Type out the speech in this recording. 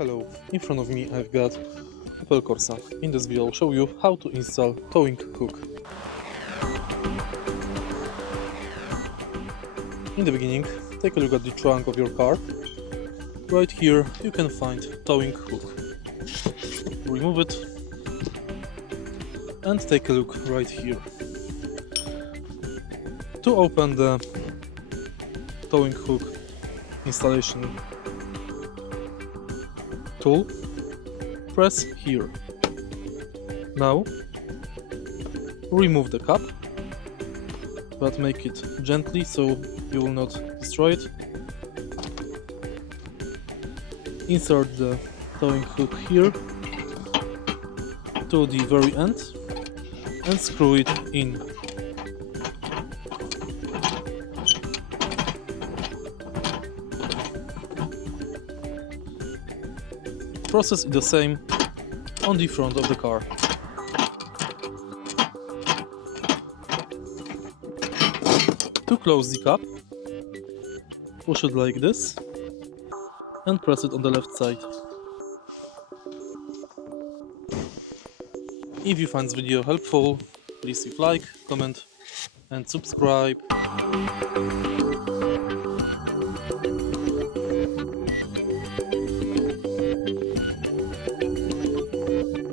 Hello, in front of me I've got Opel Corsa. In this video I'll show you how to install towing hook. In the beginning, take a look at the trunk of your car. Right here you can find towing hook. Remove it and take a look right here. To open the towing hook installation tool, press here. Now remove the cap, but make it gently so you will not destroy it. Insert the towing hook here to the very end and screw it in. Process is the same on the front of the car. To close the cap, push it like this and press it on the left side. If you find this video helpful, please leave like, comment and subscribe.